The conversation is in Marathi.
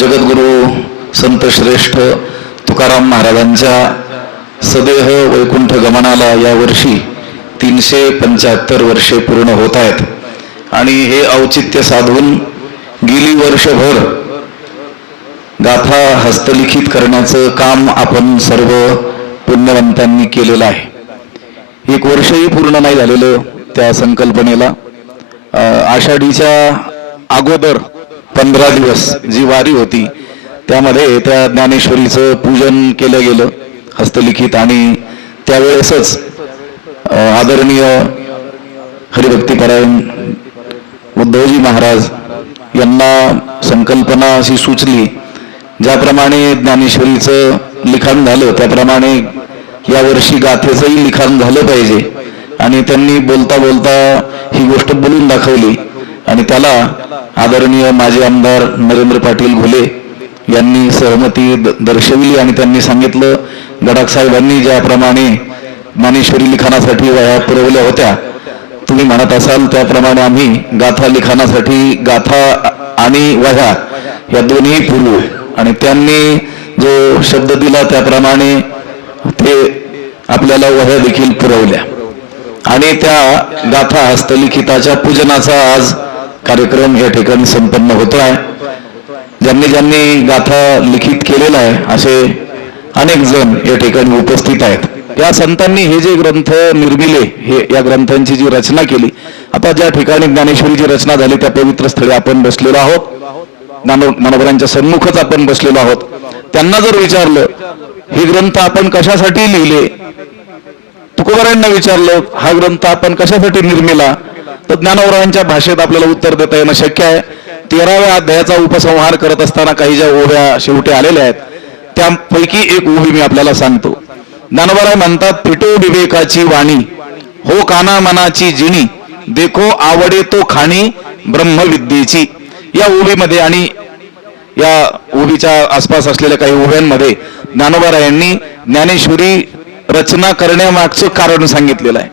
जगद्गुरु संत श्रेष्ठ तुकाराम महाराजांच्या सदेह वैकुंठ गमनाला यावर्षी तीनशे पंच्याहत्तर वर्षे पूर्ण होत आहेत. आणि हे औचित्य साधून गेली वर्षभर गाथा हस्तलिखित करण्याचं काम आपण सर्व पुण्यवंतांनी केलेलं आहे. एक वर्षही पूर्ण नाही झालेलं त्या संकल्पनेला. आषाढीच्या अगोदर पंधरा दिवस जी वारी होती त्यामध्ये त्या ज्ञानेश्वरीचं पूजन केलं गेलं हस्तलिखित. आणि त्यावेळेसच आदरणीय हरिभक्तीपरायण उद्धवजी महाराज यांना संकल्पना अशी सुचली ज्याप्रमाणे ज्ञानेश्वरीचं लिखाण झालं त्याप्रमाणे यावर्षी गाथेचंही लिखाण झालं पाहिजे. आणि त्यांनी बोलता बोलता ही गोष्ट बोलून दाखवली. आणि त्याला आदरणीय माजी आमदार नरेंद्र पाटील घुले यांनी सहमती द- दर्शविली आणि त्यांनी सांगितलं गडाख साहेबांनी ज्याप्रमाणे मानेश्वरी लिखाणासाठी वह्या पुरवल्या होत्या तुम्ही म्हणत असाल त्याप्रमाणे आम्ही गाथा लिखाणासाठी गाथा आणि वह्या या दोन्ही पुरवू. आणि त्यांनी जो शब्द दिला त्याप्रमाणे ते आपल्याला वह्या देखील पुरवल्या. आणि त्या गाथा हस्तलिखिताच्या पूजनाचा आज कार्यक्रम या ठिकाणी संपन्न होतो आहे ज्यांनी ज्यांनी गाथा लिखित केलेला आहे असे अनेक जण या ठिकाणी उपस्थित आहेत. या संतांनी हे जे ग्रंथ निर्मिले हे या ग्रंथांची जी रचना केली आता ज्या ठिकाणी ज्ञानेश्वरीची रचना झाली त्या पवित्र स्थळी आपण बसलेलो आहोत. ज्ञानो ज्ञानोबरांच्या सन्मुखच आपण बसलेलो आहोत. त्यांना जर विचारलं हे ग्रंथ आपण कशासाठी लिहिले? तुकोबारांना विचारलं हा ग्रंथ आपण कशासाठी निर्मिला? तर ज्ञानोबरांच्या भाषेत आपल्याला उत्तर देता येणं शक्य आहे. तेराव्या अध्यायाचा उपसंहार करत असताना काही ज्या ओव्या शेवटी आलेल्या आहेत त्यापैकी एक ओवी मी आपल्याला सांगतो. ज्ञानोबराय म्हणतात पिटो विवेकाची वाणी हो काना मनाची जिणी देखो आवडे तो खाणी ब्रह्मविद्येची. या ओवीमध्ये आणि या ओवीच्या आसपास असलेल्या काही ओव्यांमध्ये ज्ञानोबा यांनी ज्ञानेश्वरी रचना करण्यामागचं कारण सांगितलेलं आहे.